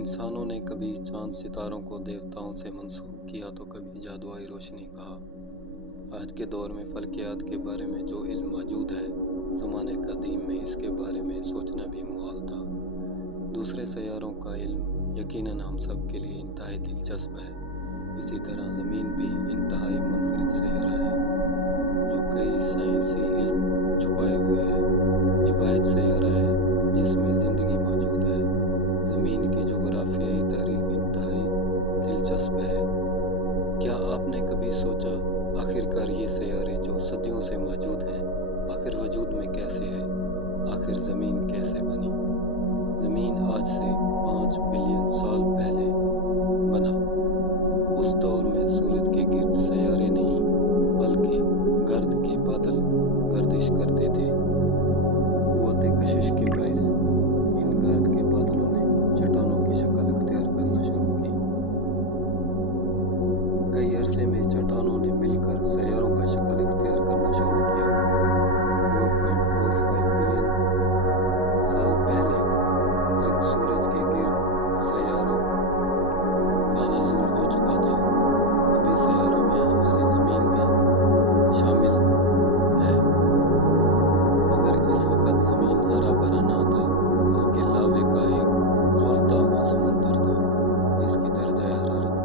انسانوں نے کبھی چاند ستاروں کو دیوتاؤں سے منسوب کیا تو کبھی جادوئی روشنی کہا۔ آج کے دور میں فلکیات کے بارے میں جو علم موجود ہے، زمانے قدیم میں اس کے بارے میں سوچنا بھی محال تھا۔ دوسرے سیاروں کا علم یقیناً ہم سب کے لیے انتہائی دلچسپ ہے۔ اسی طرح زمین بھی انتہائی منفرد سیارہ ہے جو کئی سائنسی علم چھپائے ہوئے ہے۔ یہ واحد سیارہ ہے جس میں زندگی موجود ہے۔ زمین کی جغرافیائی تاریخ انتہائی دلچسپ ہے۔ کیا آپ نے کبھی سوچا آخرکار یہ سیارے جو صدیوں سے موجود ہیں آخر وجود میں کیسے ہے؟ آخر زمین کیسے بنی؟ زمین آج سے 5 بلین سال پہلے بنا۔ اس دور میں سورج کے گرد سیارے نہیں بلکہ گرد کے بادل گردش کرتے تھے۔ قوت کشش کے باعث ان گرد کے بادلوں نے چٹانوں کی شکل اختیار کرنا شروع کی۔ کئی عرصے میں چٹانوں نے مل کر سیاروں کا شکل اختیار کرنا شروع کیا۔ 4.45 بلین سال پہلے تک سورج کے گرد سیاروں کا نزول ہو چکا تھا۔ ابھی سیاروں میں ہماری زمین بھی شامل ہے، مگر اس وقت زمین ہرا بھرا نہ تھا بلکہ لاوے کا ایک کھولتا ہوا سمندر تھا جس کی درجہ حرارت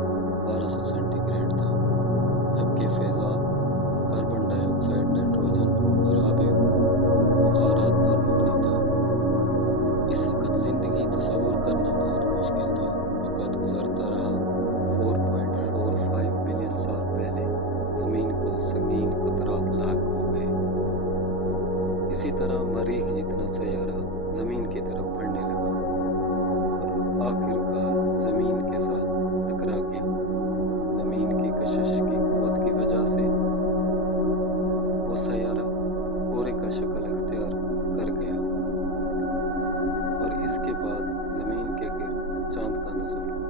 1200 سینٹی گریڈ تھا، جبکہ فضا کاربن ڈائی آکسائڈ، نائٹروجن اور آبی بخارات پر مبنی تھا۔ اس وقت زندگی تصور کرنا بہت مشکل تھا۔ وقت گزرتا رہا۔ 4.45 بلین سال پہلے زمین کو سنگین خطرات لاحق ہو گئے۔ اسی طرح مریخ جتنا سیارہ زمین کی طرف بڑھنے لگا اور آخر کار زمین کے ساتھ ٹکرا گیا۔ زمین کی کشش کی قوت کی وجہ سے وہ سیارہ کورے کا شکل اختیار کر گیا اور اس کے بعد زمین کے گرد چاند کا نزول ہوا۔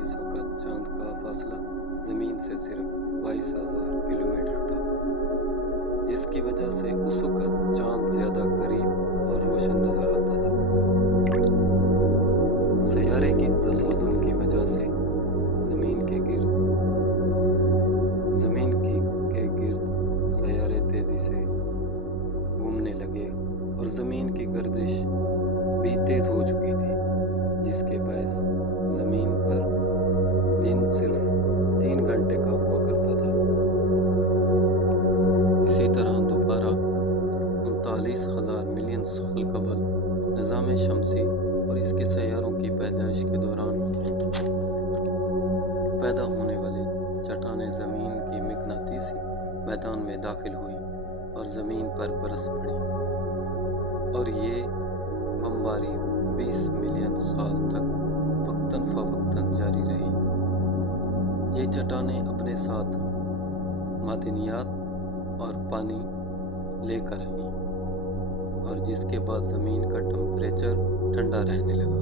اس وقت چاند کا فاصلہ زمین سے صرف 22,000 کلومیٹر تھا، جس کی وجہ سے اس وقت چاند زیادہ قریب اور روشن نظر آتا تھا۔ سیارے کی تصادم کی وجہ سے زمین کے گرد سیارے تیزی سے گھومنے لگے اور زمین کی گردش بھی تیز ہو چکی تھی، جس کے باعث زمین پر دن صرف 3 گھنٹے کا ہوا کرتا تھا۔ اسی طرح دوبارہ 39,000 ملین سال قبل نظام شمسی اور اس کے سیاروں کی پیدائش کے دوران پیدا ہونے والی چٹانیں زمین کی مقناطیسی میدان میں داخل ہوئیں اور زمین پر برس پڑیں، اور یہ بمباری 20 ملین سال تک وقتاً فوقتاً جاری رہی۔ یہ چٹانیں اپنے ساتھ معدنیات اور پانی لے کر آئیں، اور جس کے بعد زمین کا ٹمپریچر ٹھنڈا رہنے لگا۔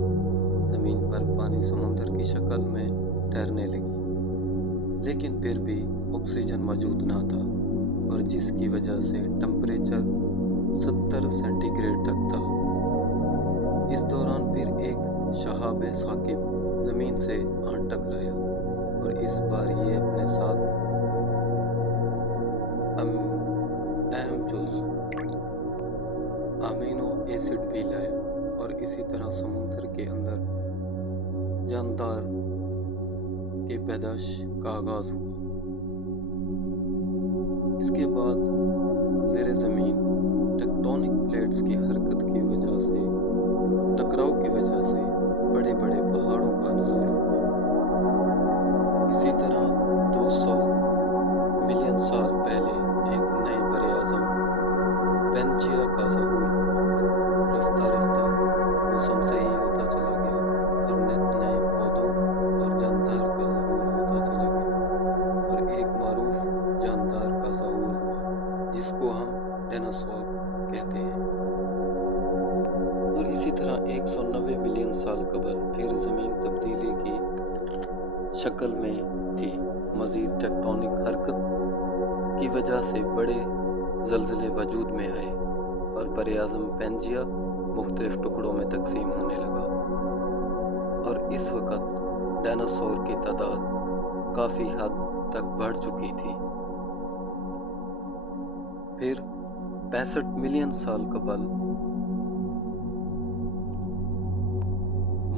زمین پر پانی سمندر کی شکل میں ٹھہرنے لگی، لیکن پھر بھی آکسیجن موجود نہ تھا، اور جس کی وجہ سے ٹمپریچر 70 سینٹی گریڈ تک تھا۔ اس دوران پھر ایک شہاب ثاقب زمین سے ٹکرایا، اور اس بار یہ اپنے ساتھ اہم جزو امینو ایسڈ بھی لایا، اور اسی طرح سمندر کے اندر جاندار کی پیدائش کا آغاز ہوا۔ اس کے بعد زیر زمین ٹیکٹونک پلیٹس کی حرکت کی وجہ سے، ٹکراؤ کی وجہ سے بڑے بڑے پہاڑوں کا نزول ہوا۔ اسی طرح 200 ملین سال پہلے ایک نئے بر اعظم پینجیا کا ظہور ہوا۔ رفتہ رفتہ موسم صحیح ہوتا چلا گیا اور نئے پودوں اور جاندار کا ظہور ہوتا چلا گیا، اور ایک معروف جاندار کا ظہور ہوا جس کو ہم ڈینوسور کہتے ہیں۔ اور اسی طرح 190 ملین سال قبل پھر زمین تبدیلی کی شکل میں تھی۔ مزید ٹیکٹونک حرکت کی وجہ سے بڑے زلزلے وجود میں آئے اور بر اعظم پینجیا مختلف ٹکڑوں میں تقسیم ہونے لگا، اور اس وقت ڈائناسور کی تعداد کافی حد تک بڑھ چکی تھی۔ پھر 65 ملین سال قبل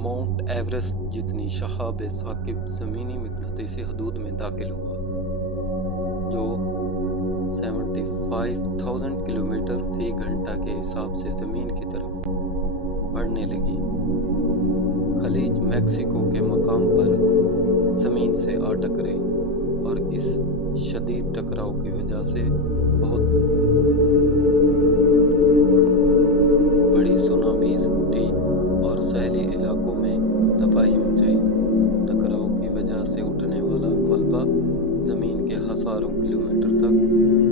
ماؤنٹ ایورسٹ جتنی شہاب ثاقب زمینی مقناطیسی حدود میں داخل ہوا، جو 75,000 کلومیٹر فی گھنٹہ کے حساب سے زمین کی طرف بڑھنے لگی۔ خلیج میکسیکو کے مقام پر زمین سے آ ٹکرے اور اس شدید ٹکراؤ کی وجہ سے بہت بڑی سونامیز اٹھی اور ساحلی علاقوں میں تباہی مچائی۔ ٹکراؤ کی وجہ سے اٹھنے والا ملبہ زمین کے ہزاروں کلومیٹر تک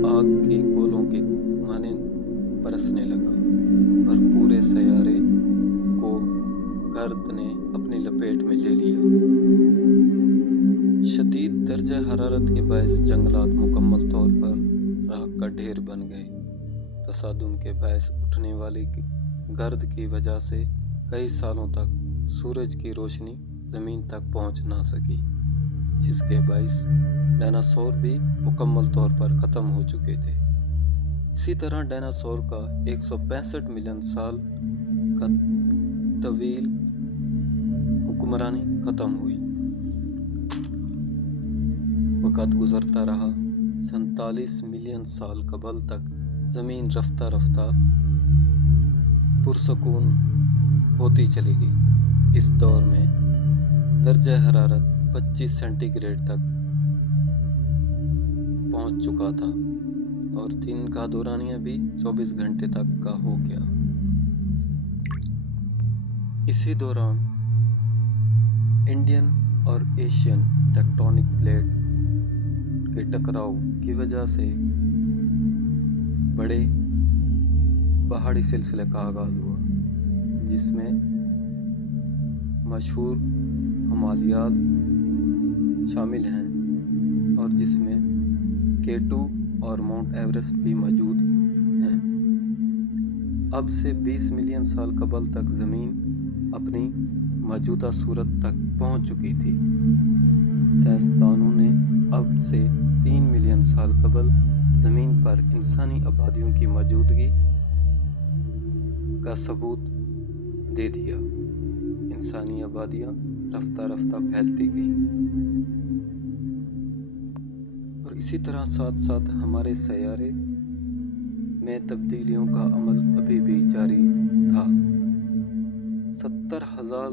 آگ کے گولوں کی مانند برسنے لگا اور پورے سیارے کو گرد نے اپنی لپیٹ میں لے لیا۔ شدید درجہ حرارت کے باعث جنگلات مکمل طور پر راکھ کا ڈھیر بن گئے۔ تصادم کے باعث اٹھنے والی گرد کی وجہ سے کئی سالوں تک سورج کی روشنی زمین تک پہنچ نہ سکی، جس کے باعث ڈائناسور بھی مکمل طور پر ختم ہو چکے تھے۔ اسی طرح ڈائناسور کا 165 ملین سال کا طویل حکمرانی ختم ہوئی۔ وقت گزرتا رہا۔ 47 ملین سال قبل تک زمین رفتہ رفتہ پرسکون ہوتی چلی گئی۔ اس دور میں درجہ حرارت 25 سینٹی گریڈ تک پہنچ چکا تھا اور دن کا دورانیہ بھی 24 گھنٹے تک کا ہو گیا۔ اسی دوران انڈین اور ایشین ٹیکٹونک پلیٹ کے ٹکراؤ کی وجہ سے بڑے پہاڑی سلسلے کا آغاز ہوا، جس میں مشہور ہمالیاز شامل ہیں اور جس میں K2 اور ماؤنٹ ایورسٹ بھی موجود ہیں۔ اب سے 20 ملین سال قبل تک زمین اپنی موجودہ صورت تک پہنچ چکی تھی۔ سائنسدانوں نے اب سے 3 ملین سال قبل زمین پر انسانی آبادیوں کی موجودگی کا ثبوت دے دیا۔ انسانی آبادیاں رفتہ رفتہ پھیلتی گئیں اور اسی طرح ساتھ ساتھ ہمارے سیارے میں تبدیلیوں کا عمل ابھی بھی جاری تھا۔ 70,000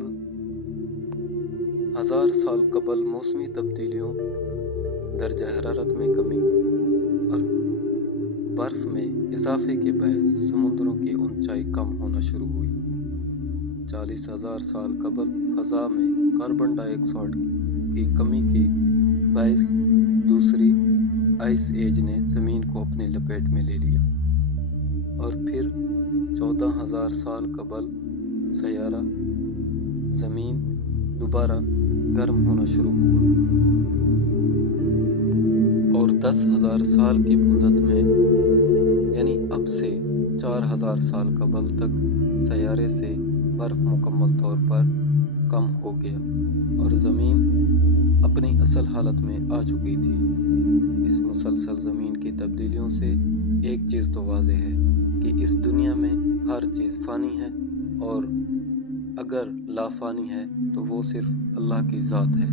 سال قبل موسمی تبدیلیوں، درجہ حرارت میں کمی اور برف میں اضافے کے باعث سمندروں کی اونچائی کم ہونا شروع ہوئی۔ 40,000 سال قبل فضا میں کاربن ڈائی آکسائڈ کی کمی کے باعث دوسری آئس ایج نے زمین کو اپنی لپیٹ میں لے لیا، اور پھر 14,000 سال قبل سیارہ زمین دوبارہ گرم ہونا شروع ہوا، اور 10,000 سال کی مدت میں یعنی اب سے 4,000 سال قبل تک سیارے سے برف مکمل طور پر کم ہو گیا اور زمین اپنی اصل حالت میں آ چکی تھی۔ اس مسلسل زمین کی تبدیلیوں سے ایک چیز تو واضح ہے کہ اس دنیا میں ہر چیز فانی ہے، اور اگر لا فانی ہے تو وہ صرف اللہ کی ذات ہے۔